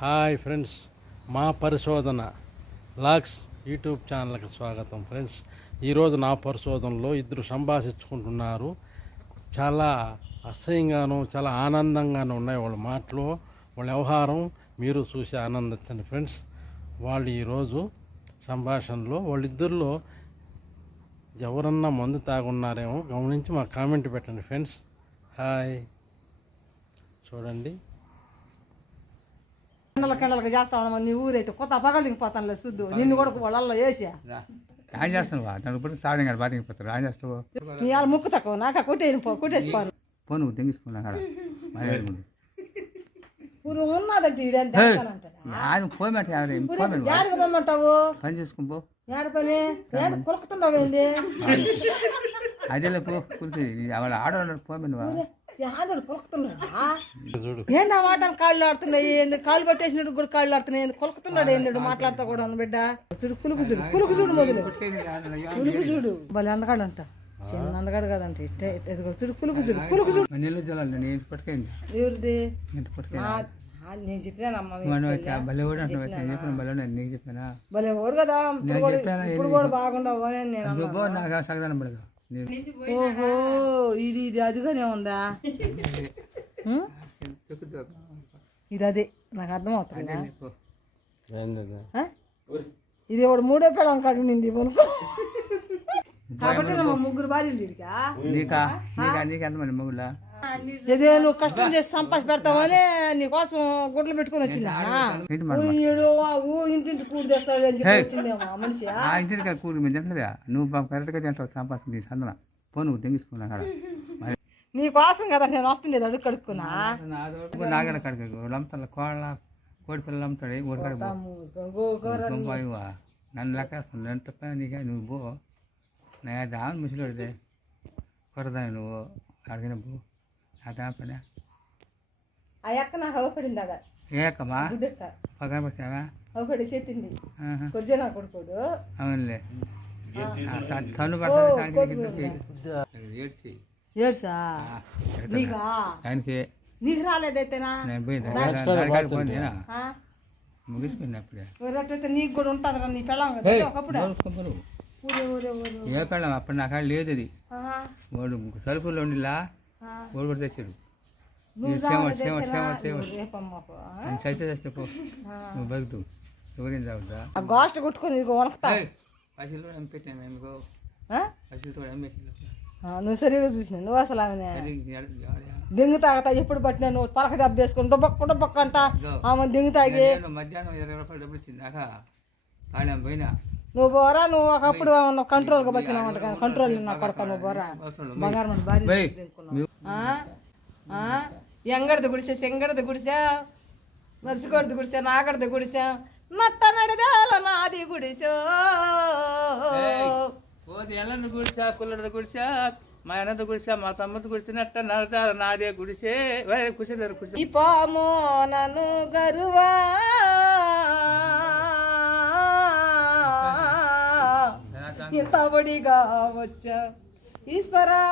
Hi friends, మా పరిశోధన logs YouTube ఛానల్కి స్వాగతం. ఫ్రెండ్స్, ఈరోజు నా పరిశోధనలో ఇద్దరు సంభాషించుకుంటున్నారు. చాలా అసహ్యంగాను చాలా ఆనందంగాను ఉన్నాయి వాళ్ళ మాటలు, వాళ్ళ వ్యవహారం మీరు చూసి ఆనందించండి. ఫ్రెండ్స్, వాళ్ళు ఈరోజు సంభాషణలో వాళ్ళిద్దరిలో ఎవరన్నా మందు తాగున్నారేమో గమనించి మా కామెంట్ పెట్టండి. ఫ్రెండ్స్, హాయ్, చూడండి. కిండలకి చేస్తావు నీ ఊరైతే కొత్త పగలు దిగిపోతాను సుద్దు నిన్ను కూడా వాళ్ళల్లో వేసా ఏం చేస్తాను నన్ను ఇప్పుడు సాధన కాదు బాగా దిగిపోతారు. ఏం చేస్తావు? నీ వాళ్ళ ముక్కు తక్కువ నాకు కొట్టేసిపోను పో నువ్వు తెంగించుకున్నా కాడ ఊరు ఉన్నదంటే ఆయన పోయమంటే ఏడికి పొమ్మంటావు? పని చేసుకుని పో. ఏడు పని ఏది కొలుకుతున్నావు ఏంది? అదేలే పో కురికి వాళ్ళ ఆడవాళ్ళు పోయమని యాదడు కొలుకుతున్నాడా? ఏంది ఆ మాట కాళ్ళు ఆడుతున్నాయి? ఏంది కాళ్ళు పట్టేసినట్టు కూడా కాళ్ళు ఆడుతున్నాయి? ఏంది కొలుకుతున్నాడు? ఏంది మాట్లాడతా కూడా బిడ్డ? చూడు కులుకు చూడు, కులుకు చూడు, మొదలు కులుకు చూడు. భలే అందగాడు అంట, చిన్న అందగాడు కాదంట. చూడు కులుకు చూడు, కులుకు చూడు. నీళ్ళు జలాలి నేను పట్టుకైంది ఎవరిది? పట్టుకైంది నేను చెప్పినానమ్మా భలే ఓడి అంటే చెప్పిన భలే నీకు చెప్పానా? భలే ఓరు కదా, ఇప్పుడు కూడా బాగుండవు అని నేను. నాకు సగదానం పడదు. ఓహో, ఇది ఇది అదిగానే ఉందా? ఇది అదే నాకు అర్థం అవుతుంది. ఇది ఒకటి మూడో పిల్లం కాడు నింది కాబట్టి మా ముగ్గురు భార్యలు నీకా నీకు ఎంతమంది మొగుళ్ళ? ఇదే నువ్వు కష్టం చేసి సంపాసి పెడతావని నీకోసం గుడ్లు పెట్టుకుని వచ్చిందా? ఇంటింటి కూడి తెస్తావు అని చెప్పి వచ్చిందేమో మనిషి. ఇంటికి కూడి మేము తింటలేదా? నువ్వు కరెక్ట్గా తింటావు సంపాదించి నీ సందన పో నువ్వు తెంగించుకున్నా కాడ నీ కోసం కదా నేను వస్తుండేది అడుగు కడుక్కున్నా. నాగడ కడుకు అమ్ముతా కోళ్ళ కోడి పిల్లలు అమ్ముతాడు ఓడికాడివా నన్ను లెక్క ఎంత నీకా నువ్వు పో నా దాని ముసలి పడితే కొరదా నువ్వు అడిగిన పో అదా పని. ఆ ఎక్క నాకు అవపడింది అదా ఏకమ్మా పక్కన పెట్టావా? అవపడి చెప్పింది కొద్దిగా నా కొడుకోడు. అవునులే తను పడుతుంది ఏడ్చి ఏడ్సా నీకా? ఆయనకి నీకు రాలేదైతేనా? నేను పోయింది ముగించుకున్నప్పుడే నీకు కూడా ఉంటుంది నీ పెళ్ళం కదా ఒకప్పుడు. ఏ పెళ్ళం అప్పుడు నా కాడ లేదు. అది వాడు తలుపుల్లో ఉండిలా వాడు కూడా తెచ్చాడు. చస్తే పో నువ్వు బతుకుతూ ఎవరేం తాగుతా గోష్ట కొట్టుకుని పసిలో ఏం పెట్టాను ఎందుకో పసిలతో ఏం పెట్టాను. నువ్వు సరిగా చూసినా నువ్వు అసలు ఆమె దెంగు తాగుతా ఎప్పుడు పట్టినా నువ్వు పలక దెబ్బ వేసుకుని డొబ్బక్క డొబ్బక్క అంట ఆమె దెంగు తాగి మధ్యాహ్నం 20 రూపాయలు డబ్బులు ఇచ్చింది నాక తాళం పోయినా నువ్వు పోరా. నువ్వు ఒకప్పుడు కంట్రోల్గా బతికినావంట కదా, కంట్రోల్ నా కొడక నువ్వు పోరా. బంగారం భార్య ఎంగడిది గుడిసా సెంగడిది గుడిసా నడుచుకోడిది గుడిసా నాగడిది గుడిసా నట్ట నడిదాల నాది గుడిసో ఎల్లది గుడిసా కుల్లది గుడిసా మా అన్నది గుడిసా మా తమ్మది గుడిసా నట్ట నడదాల నాదే గుడిసే కుడిసే ఈ పాము నన్ను గరువా ఇంత బడిగా వచ్చా ఈశ్వరా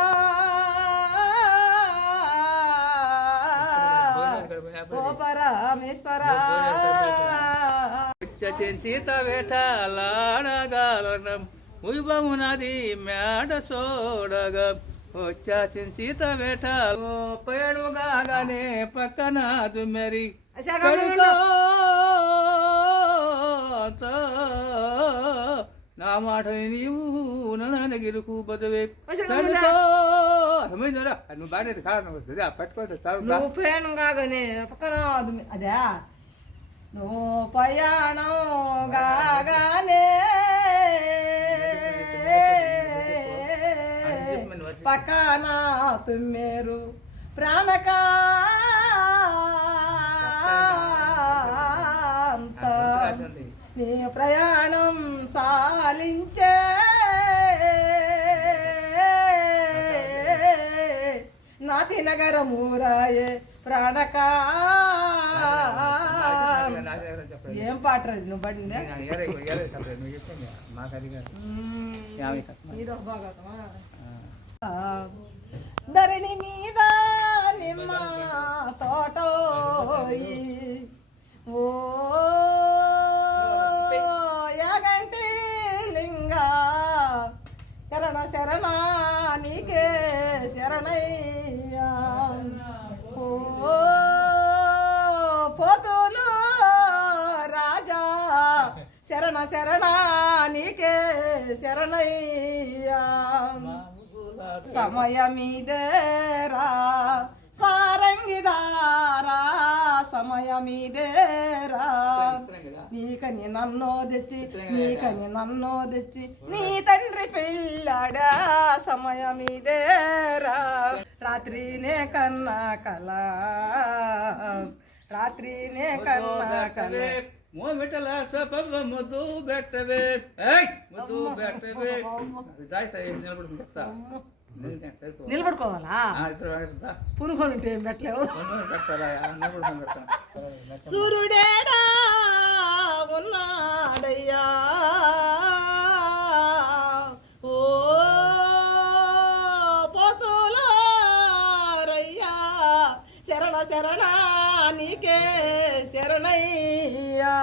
సీత వేటలాడగలనం ఉయబమునది మేడ సోడగా వచ్చాసిన సీత వేట పేడుగానే పక్కన దుమ్మెరి నా మాట నీవు నన్ను గిరుకు బదవే నువ్వు బాగా కారణం వస్తుంది నువ్వు ప్రయాణం కాగానే పక్కన అదే నువ్వు ప్రయాణం కాగానే పక్కన తుమ్మెరు ప్రాణకాంత నీ ప్రయాణం సాలించే నాతి నగరమూరాయే ప్రాణకా. ఏం పాట నువ్వు పడిందే? ధరణి మీద నిమ్మ తోటోయి ఓ యాగంటి లింగా శరణ శరణ నీకే శరణయ్యా ఓ పోతులు రాజా శరణ శరణ నీకే శరణయ్యా సమయమిదేరా సారంగిదారా సమయమిదేరా నీకని నన్నో తెచ్చి నీ తండ్రి పిల్లడా సమయమిదేరా రాత్రినే కన్నా కల మో బిట్టల సపవ ముద్దు బెట్టవే ముద్దు బెట్టవే నిలబడుకుని చెప్తా నిలబడుకోవాలా పునుకొని ఉంటే ఏం పెట్టలేవు సూర్యుడేడా ఉన్నాడయ్యా ఓ పోతులారయ్యా శరణ శరణ నీకే శరణయ్యా